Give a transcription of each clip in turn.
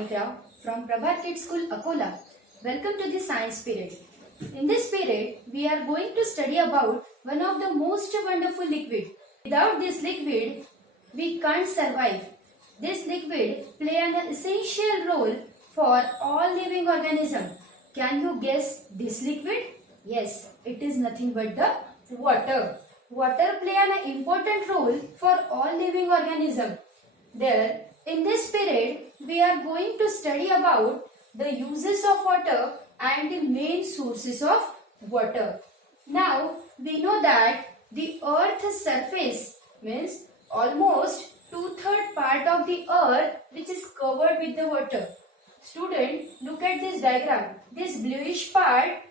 Manikra from Prabhat Kids School, Akola. Welcome to the science period. In this period, we are going to study about one of the most wonderful liquid. Without this liquid, we can't survive. This liquid play an essential role for all living organisms. Can you guess this liquid? Yes, it is nothing but the water. Water play an important role for all living organisms. There, in this period, we are going to study about the uses of water and the main sources of water. Now, we know that the earth's surface means almost 2/3 part of the earth which is covered with the water. Student, look at this diagram. This bluish part,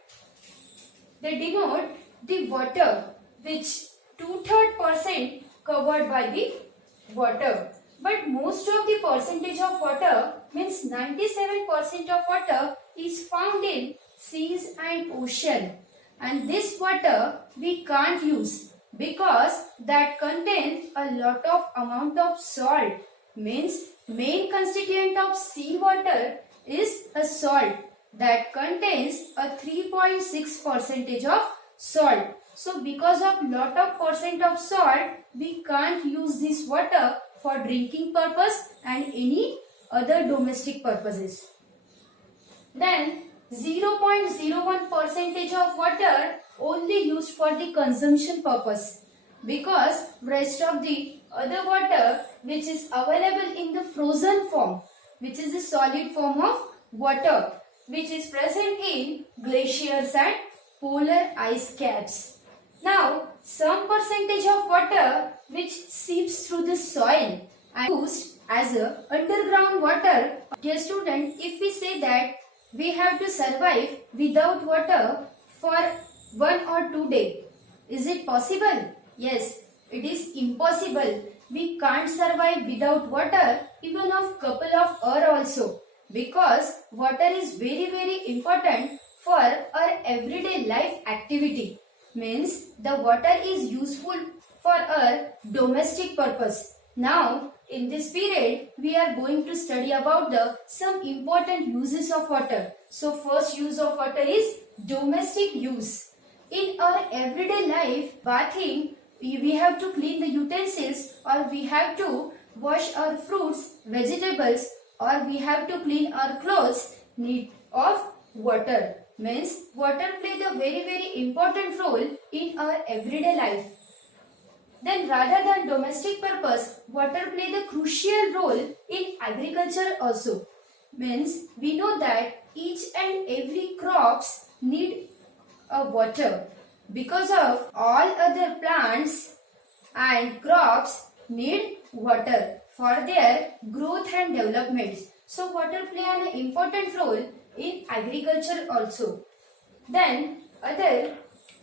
they denote the water which 2/3% covered by the water. But most of the percentage of water means 97% of water is found in seas and ocean. And this water we can't use because that contains a lot of amount of salt. Means main constituent of sea water is a salt that contains a 3.6% of salt. So because of lot of percent of salt, we can't use this water for drinking purpose and any other domestic purposes. Then 0.01% of water only used for the consumption purpose, because rest of the other water which is available in the frozen form, which is the solid form of water, which is present in glaciers and polar ice caps. Now, some percentage of water which seeps through the soil and used as a underground water. Dear student, if we say that we have to survive without water for 1 or 2 days, is it possible? Yes, it is impossible. We can't survive without water even of couple of hours also, because water is very important for our everyday life activity. Means the water is useful for our domestic purpose. Now in this period we are going to study about the some important uses of water. So first use of water is domestic use. In our everyday life, bathing, we have to clean the utensils, or we have to wash our fruits, vegetables, or we have to clean our clothes, need of water. Means water play the very important role in our everyday life. Then rather than domestic purpose, water play the crucial role in agriculture also. Means we know that each and every crops need a water, because of all other plants and crops need water for their growth and development. So water play an important role in agriculture also. Then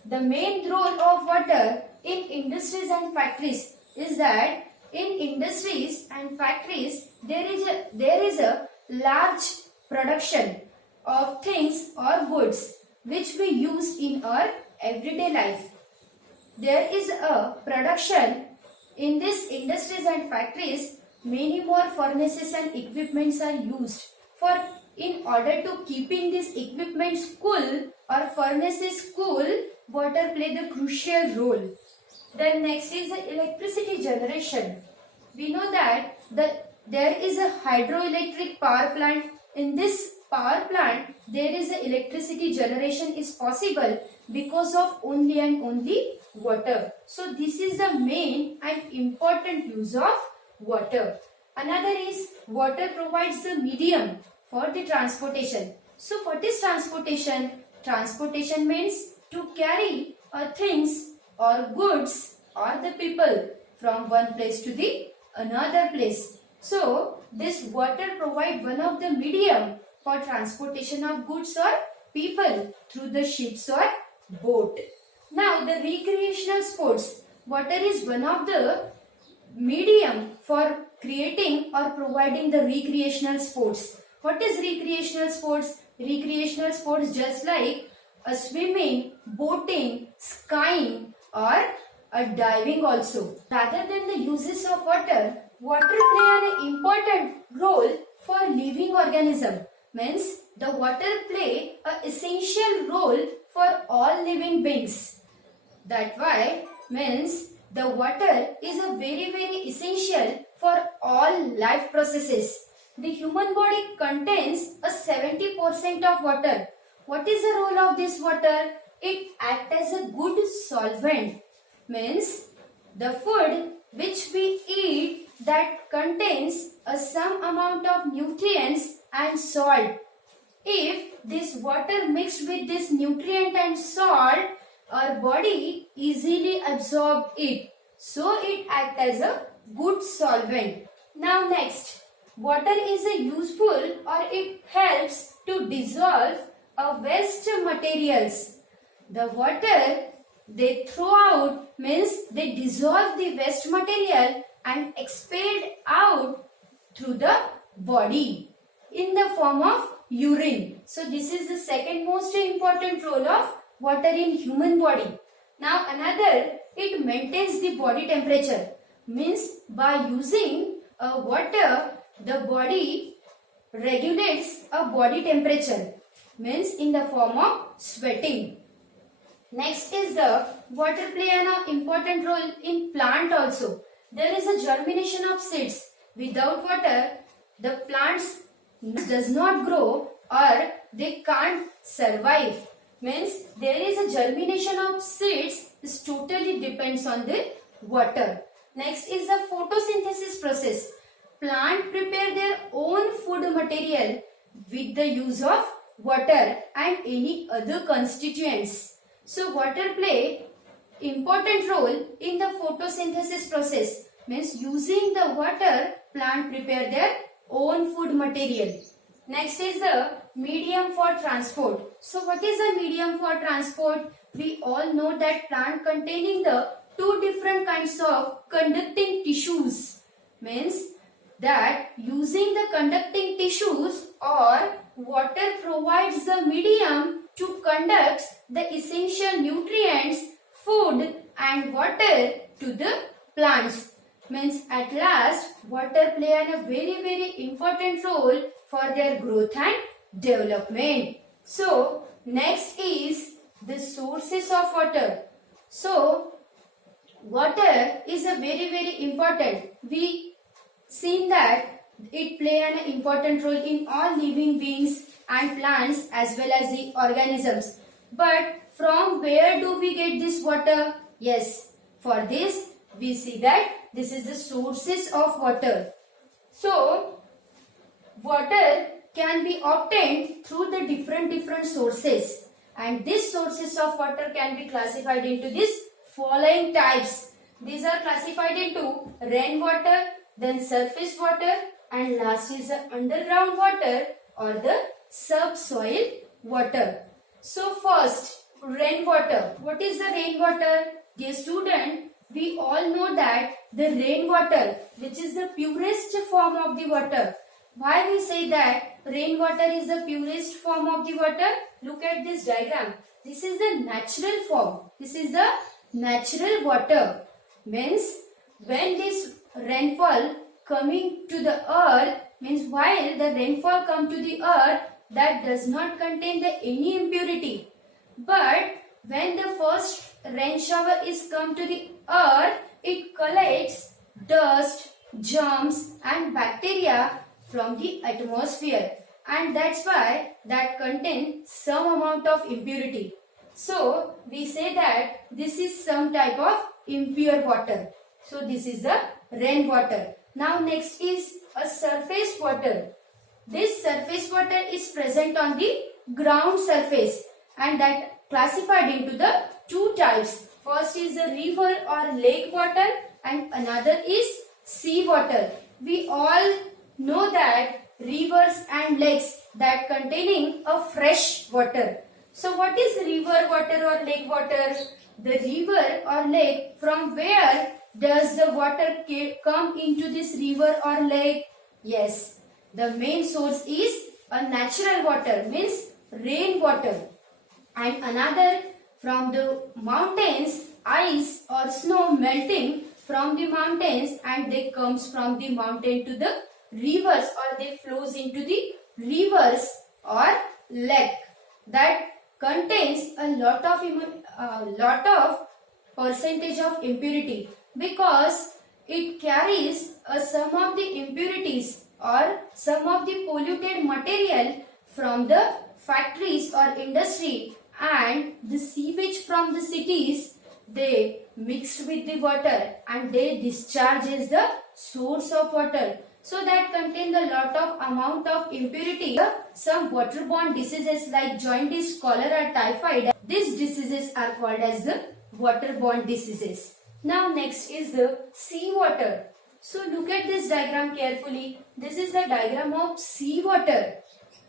the main role of water in industries and factories is that in industries and factories there is a large production of things or goods which we use in our everyday life. There is a production in this industries and factories. Many more furnaces and equipments are used for, in order to keeping these equipments cool or furnaces cool, water play the crucial role. Then next is the electricity generation. We know that there is a hydroelectric power plant. In this power plant, there is a electricity generation is possible because of only and only water. So this is the main and important use of water. Another is water provides the medium for the transportation. So what is transportation? Transportation means to carry things or goods or the people from one place to the another place. So this water provides one of the medium for transportation of goods or people through the ships or boat. Now the recreational sports. Water is one of the medium for creating or providing the recreational sports. What is recreational sports? Recreational sports just like a swimming, boating, skiing, or a diving also. Rather than the uses of water, water play an important role for living organism. Means the water play a essential role for all living beings. That why means the water is a very essential for all life processes. The human body contains a 70% of water. What is the role of this water? It acts as a good solvent. Means the food which we eat that contains a some amount of nutrients and salt. If this water mixed with this nutrient and salt, our body easily absorb it. So it acts as a good solvent. Now next, water is a useful or it helps to dissolve a waste materials. The water they throw out means they dissolve the waste material and expelled out through the body in the form of urine. So this is the second most important role of water in human body. Now another, it maintains the body temperature. Means by using water, the body regulates a body temperature. Means in the form of sweating. Next is the water play an important role in plant also. There is a germination of seeds. Without water, the plants does not grow or they can't survive. Means there is a germination of seeds is totally depends on the water. Next is the photosynthesis process. Plant prepare their own food material with the use of water and any other constituents. So water play important role in the photosynthesis process. Means using the water, plant prepare their own food material. Next is the medium for transport. So what is the medium for transport? We all know that plant containing the two different kinds of conducting tissues. Means that using the conducting tissues or water provides the medium to conduct the essential nutrients, food and water to the plants. Means at last water play a very important role for their growth and development. So next is the sources of water. So water is a very important. We seen that it play an important role in all living beings and plants as well as the organisms. But from where do we get this water? Yes, for this we see that this is the sources of water. So water can be obtained through the different sources, and these sources of water can be classified into these following types. These are classified into rainwater, then surface water, and last is the underground water or the subsoil water. So first, rainwater. What is the rainwater? Dear student, we all know that the rainwater, which is the purest form of the water. Why we say that rainwater is the purest form of the water? Look at this diagram. This is the natural form. This is the natural water. Means when this rainfall coming to the earth, means while the rainfall come to the earth, that does not contain the any impurity. But when the first rain shower is come to the earth, it collects dust, germs and bacteria from the atmosphere, and that's why that contains some amount of impurity. So we say that this is some type of impure water. So this is the rainwater. Now next is a surface water. This surface water is present on the ground surface, and that classified into the two types. First is the river or lake water and another is sea water. We all know that rivers and lakes that containing a fresh water. So what is river water or lake water? The river or lake, from where does the water come into this river or lake? Yes, the main source is a natural water, means rainwater. And another from the mountains, ice or snow melting from the mountains, and they comes from the mountain to the rivers or they flows into the rivers or lake that contains a lot of percentage of impurity because it carries some of the impurities or some of the polluted material from the factories or industry, and the sewage from the cities they mix with the water and they discharge as the source of water, so that contain a lot of amount of impurity. Some waterborne diseases like jaundice, cholera, typhoid, these diseases are called as the waterborne diseases. Now next is the seawater. So look at this diagram carefully. This is the diagram of seawater.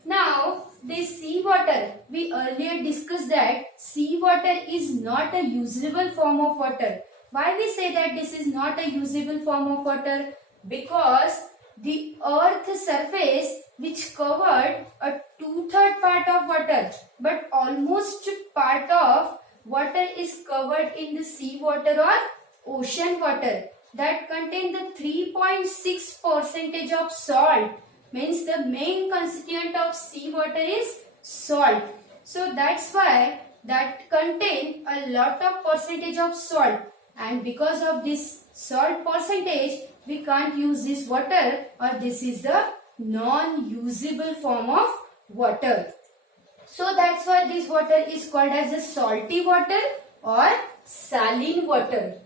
Now this seawater, we earlier discussed that seawater is not a usable form of water. Why we say that this is not a usable form of water? Because the earth surface which covered a 2/3 part of water, but almost part of water is covered in the seawater or ocean water that contain the 3.6% of salt, means the main constituent of seawater is salt. So that's why that contain a lot of percentage of salt, and because of this salt percentage we can't use this water, or this is the non-usable form of water. So that's why this water is called as a salty water or saline water.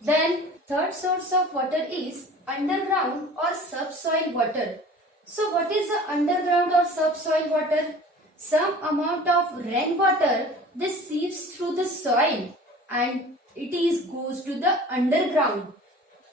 Then third source of water is underground or subsoil water. So what is the underground or subsoil water? Some amount of rainwater this seeps through the soil and goes to the underground.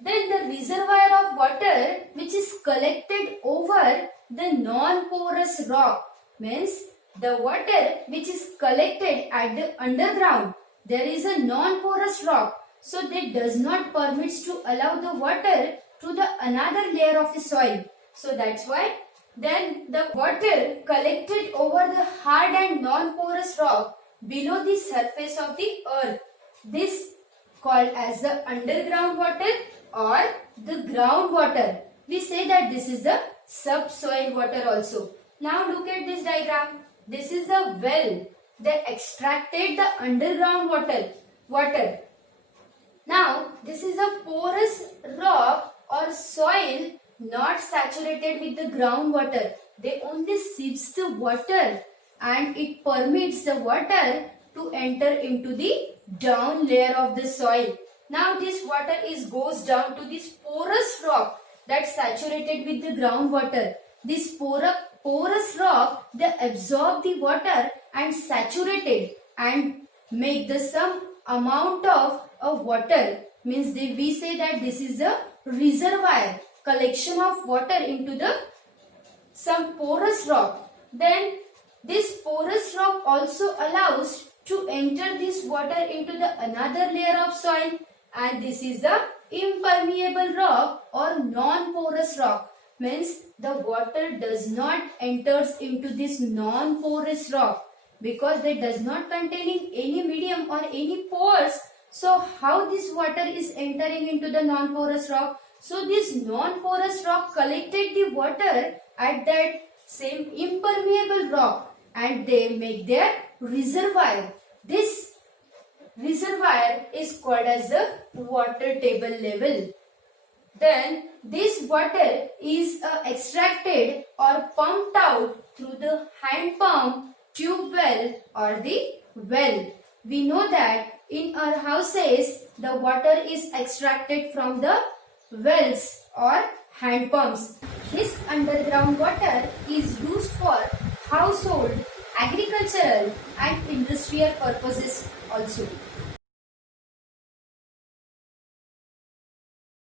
Then the reservoir of water which is collected over the non-porous rock, means the water which is collected at the underground, there is a non-porous rock, so that does not permits to allow the water to the another layer of the soil. So that's why then the water collected over the hard and non-porous rock below the surface of the earth, this called as the underground water or the groundwater. We say that this is the subsoil water also. Now look at this diagram. This is the well. They extracted the underground water. Now this is a porous rock or soil not saturated with the groundwater. They only sieves the water and it permits the water to enter into the down layer of the soil. Now this water goes down to this porous rock that's saturated with the groundwater. This porous rock, they absorb the water and saturate it and make the some amount of water. Means we say that this is a reservoir, collection of water into the some porous rock. Then this porous rock also allows to enter this water into the another layer of soil, and this is the impermeable rock or non-porous rock, means the water does not enters into this non-porous rock because it does not containing any medium or any pores. So how this water is entering into the non-porous rock? So this non-porous rock collected the water at that same impermeable rock and they make their reservoir. This reservoir is called as the water table level. Then this water is extracted or pumped out through the hand pump, tube well or the well. We know that in our houses the water is extracted from the wells or hand pumps. This underground water is used for household, agricultural and industrial purposes also.